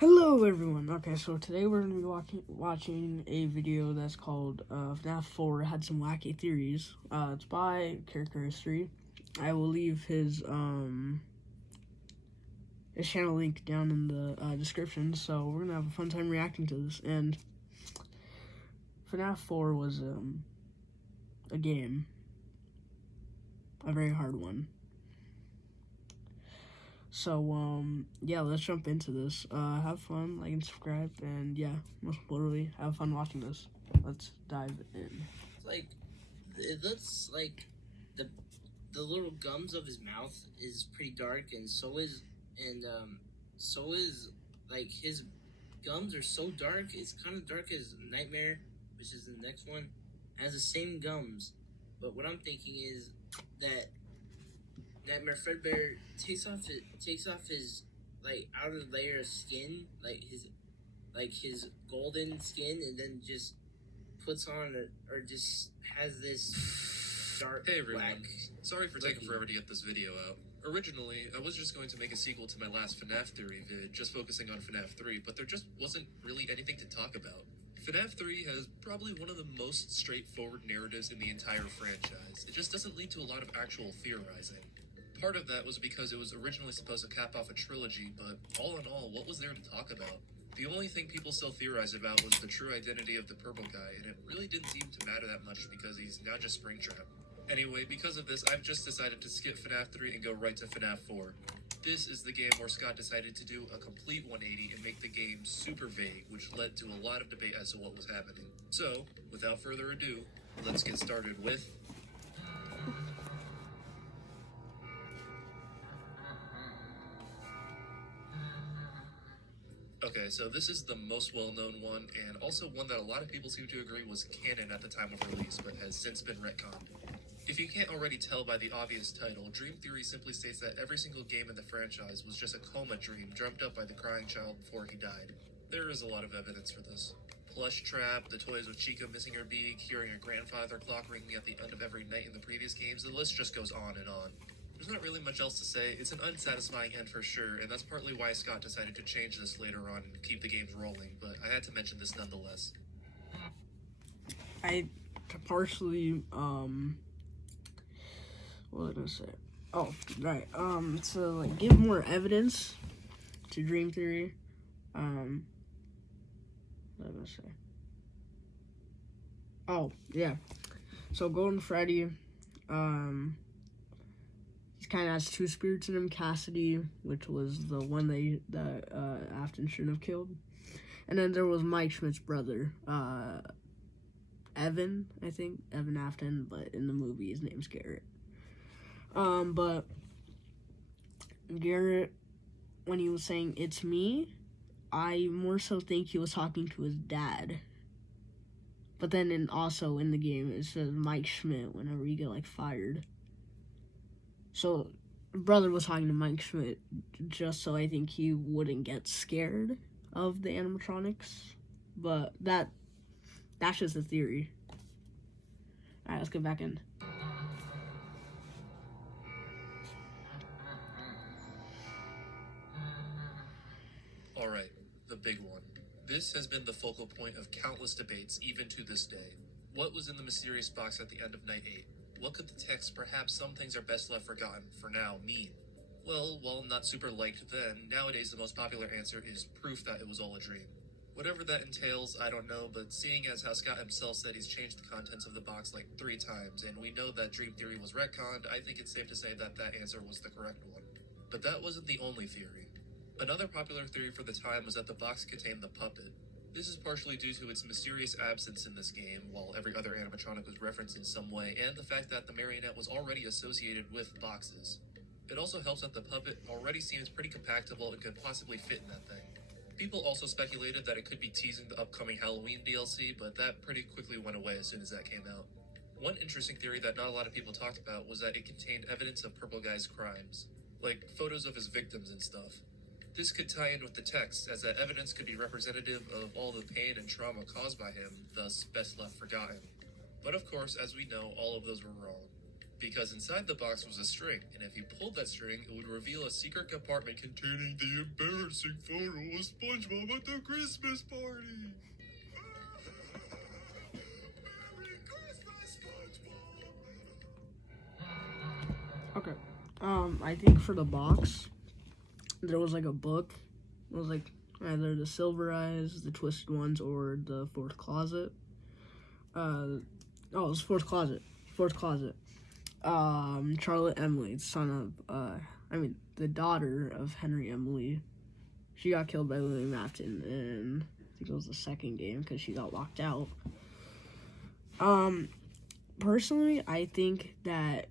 Hello everyone. Okay, so today we're gonna be watching a video that's called Fnaf 4 had some wacky theories. It's by Character History. I will leave his channel link down in the description. So we're gonna have a fun time reacting to this. And Fnaf 4 was a game, a very hard one. So, yeah, let's jump into this. Have fun, like and subscribe, and yeah, most importantly, have fun watching this. Let's dive in. It looks like the little gums of his mouth is pretty dark, and so is like his gums are so dark. It's kind of dark as Nightmare, which is the next one, has the same gums. But what I'm thinking is that Nightmare Fredbear takes off his like outer layer of skin, like his golden skin, and then just puts on or just has this dark Hey everyone, black. sorry for taking forever to get this video out. Originally, I was just going to make a sequel to my last Fnaf theory vid, just focusing on Fnaf 3, but there just wasn't really anything to talk about. Fnaf 3 has probably one of the most straightforward narratives in the entire franchise. It just doesn't lead to a lot of actual theorizing. Part of that was because it was originally supposed to cap off a trilogy, but all in all, what was there to talk about? The only thing people still theorized about was the true identity of the purple guy, and it really didn't seem to matter that much because he's now just Springtrap. Anyway, because of this, I've just decided to skip Fnaf 3 and go right to Fnaf 4. This is the game where Scott decided to do a complete 180 and make the game super vague, which led to a lot of debate as to what was happening. So, without further ado, let's get started with... Okay, so this is the most well-known one, and also one that a lot of people seem to agree was canon at the time of release, but has since been retconned. If you can't already tell by the obvious title, Dream Theory simply states that every single game in the franchise was just a coma dream dreamt up by the crying child before he died. There is a lot of evidence for this. Plush Trap, the toys with Chica missing her beak, hearing a grandfather clock ringing at the end of every night in the previous games, the list just goes on and on. There's not really much else to say. It's an unsatisfying end for sure, and that's partly why Scott decided to change this later on and keep the games rolling, but I had to mention this nonetheless. I partially, what was I gonna say? Oh, right. To like give more evidence to Dream Theory, what was I gonna say? Oh, yeah. So Golden Freddy, he kind of has two spirits in him. Cassidy, which was the one that Afton shouldn't have killed, and then there was Mike Schmidt's brother, Evan, I think, Evan Afton, but in the movie his name's Garrett. But Garrett, when he was saying "it's me," I more so think he was talking to his dad. But then also in the game it says Mike Schmidt whenever you get like fired. So brother was talking to Mike Schmidt just so I think he wouldn't get scared of the animatronics. But that's just a theory. Alright, let's get back in. Alright, the big one. This has been the focal point of countless debates, even to this day. What was in the mysterious box at the end of Night 8? What could the text, perhaps some things are best left forgotten, for now, mean? Well, while not super liked then, nowadays the most popular answer is proof that it was all a dream. Whatever that entails, I don't know, but seeing as how Scott himself said he's changed the contents of the box like 3 times, and we know that Dream Theory was retconned, I think it's safe to say that that answer was the correct one. But that wasn't the only theory. Another popular theory for the time was that the box contained the puppet. This is partially due to its mysterious absence in this game, while every other animatronic was referenced in some way, and the fact that the marionette was already associated with boxes. It also helps that the puppet already seems pretty compactable and could possibly fit in that thing. People also speculated that it could be teasing the upcoming Halloween DLC, but that pretty quickly went away as soon as that came out. One interesting theory that not a lot of people talked about was that it contained evidence of Purple Guy's crimes, like photos of his victims and stuff. This could tie in with the text, as that evidence could be representative of all the pain and trauma caused by him, thus best left forgotten. But of course, as we know, all of those were wrong. Because inside the box was a string, and if you pulled that string, it would reveal a secret compartment containing the embarrassing photo of SpongeBob at the Christmas party. Merry Christmas, SpongeBob! Okay. I think for the box, there was like a book. It was like either the Silver Eyes, the Twisted Ones, or the Fourth Closet. It was Fourth Closet. Fourth Closet. Charlotte Emily, the daughter of Henry Emily. She got killed by William Afton in, I think it was the second game because she got locked out. Personally, I think that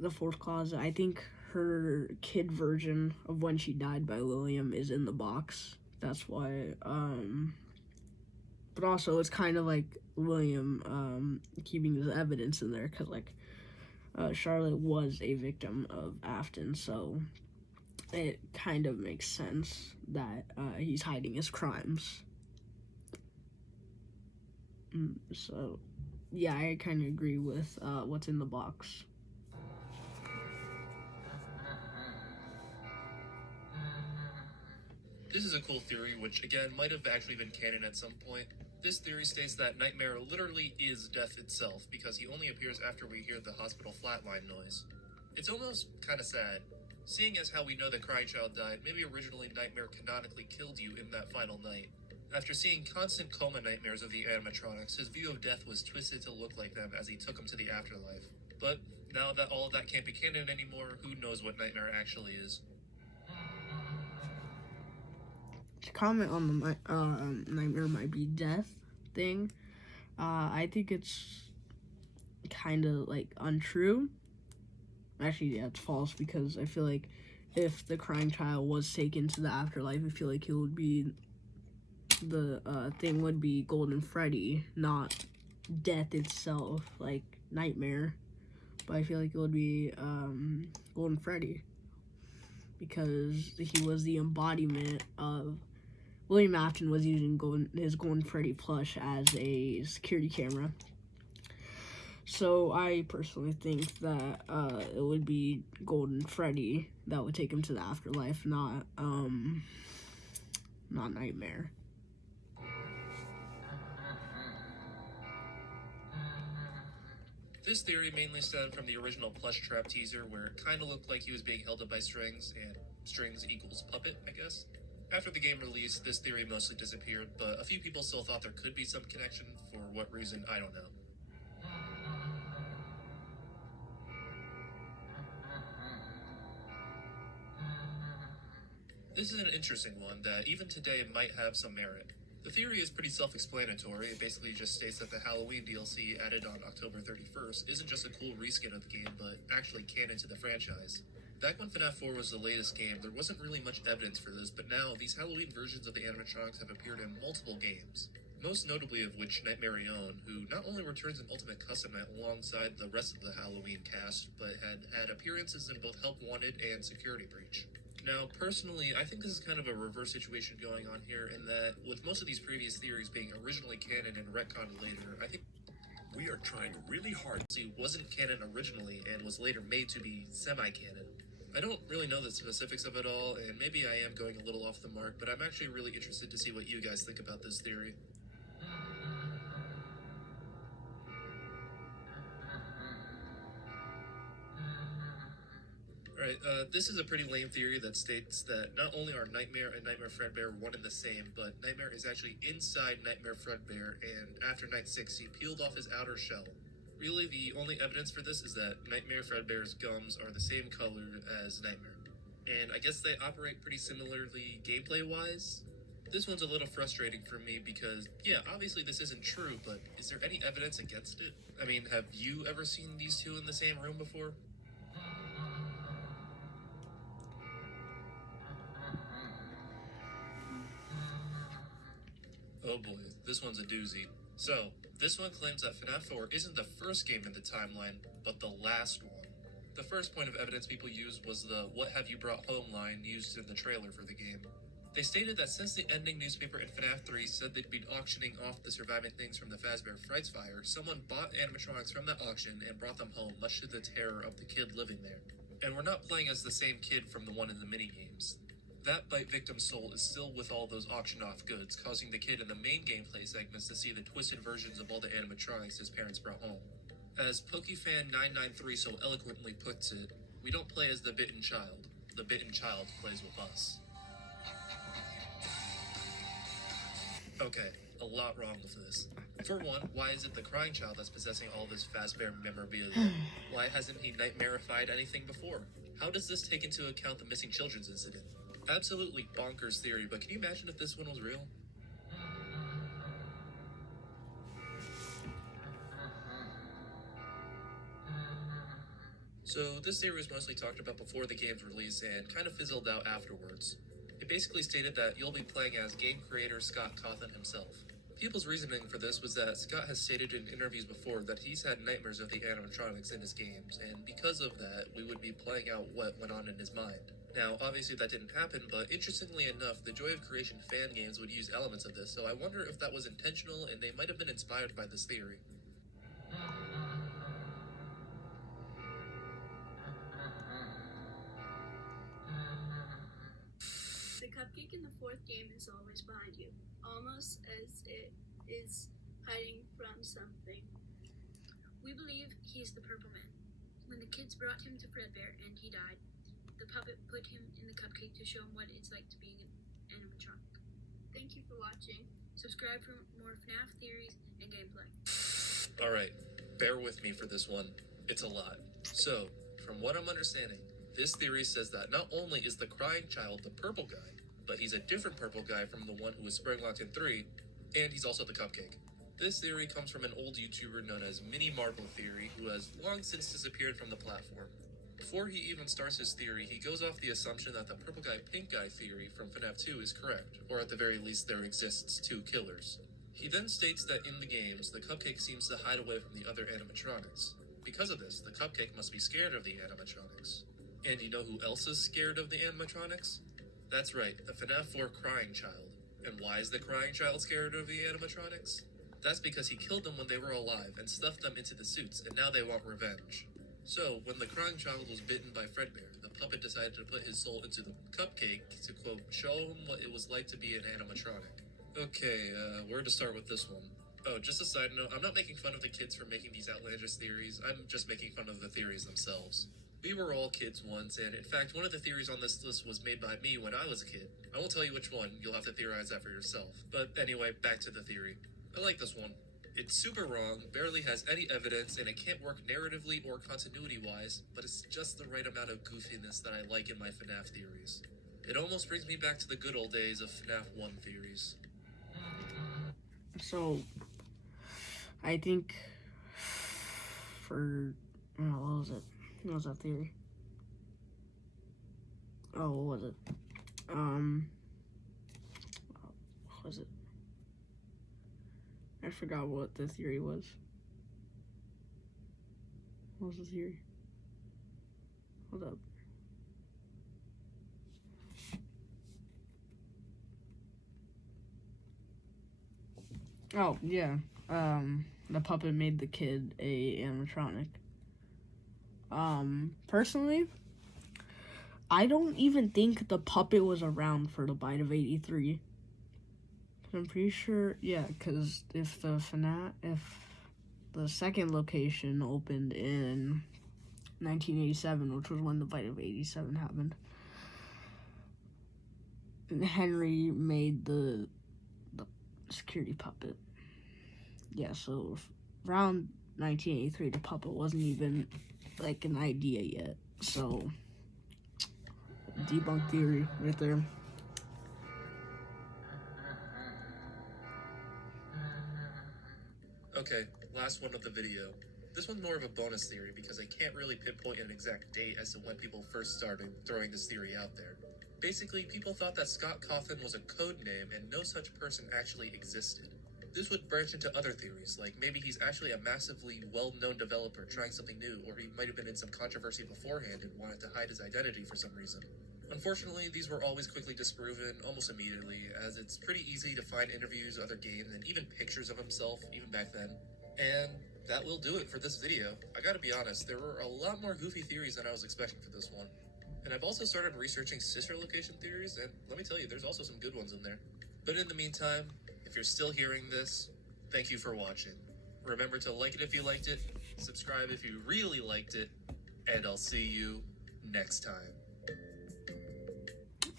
the Fourth Closet, I think her kid version of when she died by William is in the box. That's why, but also it's kind of like William, keeping his evidence in there because, like, Charlotte was a victim of Afton, so it kind of makes sense that he's hiding his crimes. So, yeah, I kind of agree with what's in the box. This is a cool theory, which again might have actually been canon at some point. This theory states that Nightmare literally is death itself, because he only appears after we hear the hospital flatline noise. It's almost kind of sad, seeing as how we know that Crying Child died. Maybe originally Nightmare canonically killed you in that final night. After seeing constant coma nightmares of the animatronics, his view of death was twisted to look like them as he took him to the afterlife. But now that all of that can't be canon anymore, who knows what Nightmare actually is. To comment on the Nightmare might be death thing, I think it's kind of like untrue. Actually, yeah, it's false because I feel like if the Crying Child was taken to the afterlife, I feel like it would be the thing would be Golden Freddy, not death itself, like Nightmare. But I feel like it would be Golden Freddy because he was the embodiment of William Afton was using his Golden Freddy plush as a security camera. So I personally think that it would be Golden Freddy that would take him to the afterlife, not Nightmare. This theory mainly stemmed from the original plush trap teaser, where it kind of looked like he was being held up by strings, and strings equals puppet, I guess. After the game released, this theory mostly disappeared, but a few people still thought there could be some connection. For what reason, I don't know. This is an interesting one that even today might have some merit. The theory is pretty self-explanatory. It basically just states that the Halloween DLC added on October 31st isn't just a cool reskin of the game, but actually canon to the franchise. Back when Fnaf 4 was the latest game, there wasn't really much evidence for this, but now these Halloween versions of the animatronics have appeared in multiple games. Most notably of which Nightmare Own, who not only returns in Ultimate Custom Night alongside the rest of the Halloween cast, but had appearances in both Help Wanted and Security Breach. Now, personally, I think this is kind of a reverse situation going on here in that, with most of these previous theories being originally canon and retconned later, I think we are trying really hard. It wasn't canon originally and was later made to be semi-canon. I don't really know the specifics of it all, and maybe I am going a little off the mark, but I'm actually really interested to see what you guys think about this theory. Alright, this is a pretty lame theory that states that not only are Nightmare and Nightmare Fredbear one and the same, but Nightmare is actually inside Nightmare Fredbear, and after Night 6, he peeled off his outer shell. Really, the only evidence for this is that Nightmare Fredbear's gums are the same color as Nightmare. And I guess they operate pretty similarly gameplay-wise. This one's a little frustrating for me because, yeah, obviously this isn't true, but is there any evidence against it? I mean, have you ever seen these two in the same room before? Oh boy, this one's a doozy. So, this one claims that Fnaf 4 isn't the first game in the timeline, but the last one. The first point of evidence people used was the "What have you brought home" line used in the trailer for the game. They stated that since the ending newspaper in Fnaf 3 said they'd be auctioning off the surviving things from the Fazbear Frights fire, someone bought animatronics from that auction and brought them home, much to the terror of the kid living there. And we're not playing as the same kid from the one in the minigames. That bite victim's soul is still with all those auction-off goods, causing the kid in the main gameplay segments to see the twisted versions of all the animatronics his parents brought home. As PokeFan993 so eloquently puts it, we don't play as the bitten child. The bitten child plays with us. Okay, a lot wrong with this. For one, why is it the crying child that's possessing all this Fazbear memorabilia? Why hasn't he nightmarified anything before? How does this take into account the missing children's incident? Absolutely bonkers theory, but can you imagine if this one was real? So this theory was mostly talked about before the game's release and kind of fizzled out afterwards. It basically stated that you'll be playing as game creator Scott Cawthon himself. People's reasoning for this was that Scott has stated in interviews before that he's had nightmares of the animatronics in his games, and because of that, we would be playing out what went on in his mind. Now, obviously that didn't happen, but interestingly enough, the Joy of Creation fan games would use elements of this, so I wonder if that was intentional and they might have been inspired by this theory. The cupcake in the fourth game is always behind you, almost as it is hiding from something. We believe he's the Purple Man. When the kids brought him to Fredbear and he died, the puppet put him in the cupcake to show him what it's like to be an animatronic. Thank you for watching. Subscribe for more FNAF theories and gameplay. Alright, bear with me for this one. It's a lot. So, from what I'm understanding, this theory says that not only is the crying child the purple guy, but he's a different purple guy from the one who was spring locked in 3, and he's also the cupcake. This theory comes from an old YouTuber known as Mini Marble Theory, who has long since disappeared from the platform. Before he even starts his theory, he goes off the assumption that the purple guy pink guy theory from FNAF 2 is correct, or at the very least there exists 2 killers. He then states that in the games, the cupcake seems to hide away from the other animatronics. Because of this, the cupcake must be scared of the animatronics. And you know who else is scared of the animatronics? That's right, the FNAF 4 crying child. And why is the crying child scared of the animatronics? That's because he killed them when they were alive and stuffed them into the suits, and now they want revenge. So, when the crying child was bitten by Fredbear, the puppet decided to put his soul into the cupcake to, quote, show him what it was like to be an animatronic. Okay, where to start with this one? Oh, just a side note, I'm not making fun of the kids for making these outlandish theories, I'm just making fun of the theories themselves. We were all kids once, and in fact, one of the theories on this list was made by me when I was a kid. I won't tell you which one, you'll have to theorize that for yourself. But anyway, back to the theory. I like this one. It's super wrong, barely has any evidence, and it can't work narratively or continuity-wise, but it's just the right amount of goofiness that I like in my FNAF theories. It almost brings me back to the good old days of FNAF 1 theories. So, I think for, what was it? What was that theory? Oh, what was it? What was it? I forgot what the theory was. What was the theory? Hold up. Oh, yeah. The puppet made the kid a animatronic. Personally, I don't even think the puppet was around for the bite of 83. I'm pretty sure, yeah, because if the second location opened in 1987, which was when the bite of 87 happened, Henry made the security puppet. Yeah, so around 1983, the puppet wasn't even like an idea yet. So, debunk theory right there. Okay, last one of the video. This one's more of a bonus theory because I can't really pinpoint an exact date as to when people first started throwing this theory out there. Basically, people thought that Scott Cawthon was a code name and no such person actually existed. This would branch into other theories, like maybe he's actually a massively well-known developer trying something new, or he might have been in some controversy beforehand and wanted to hide his identity for some reason. Unfortunately, these were always quickly disproven almost immediately, as it's pretty easy to find interviews, other games, and even pictures of himself, even back then. And that will do it for this video. I gotta be honest, there were a lot more goofy theories than I was expecting for this one. And I've also started researching sister location theories, and let me tell you, there's also some good ones in there. But in the meantime, if you're still hearing this, thank you for watching. Remember to like it if you liked it, subscribe if you really liked it, and I'll see you next time.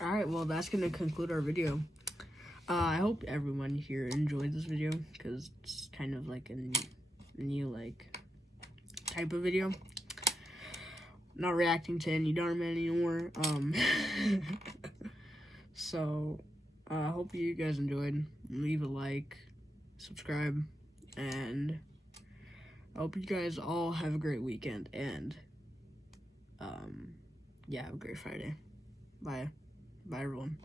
Alright, well, that's going to conclude our video. I hope everyone here enjoyed this video, because it's kind of like a new, like, type of video. Not reacting to any Enderman anymore. So, I hope you guys enjoyed. Leave a like, subscribe, and I hope you guys all have a great weekend, and, yeah, have a great Friday. Bye. Bye, everyone.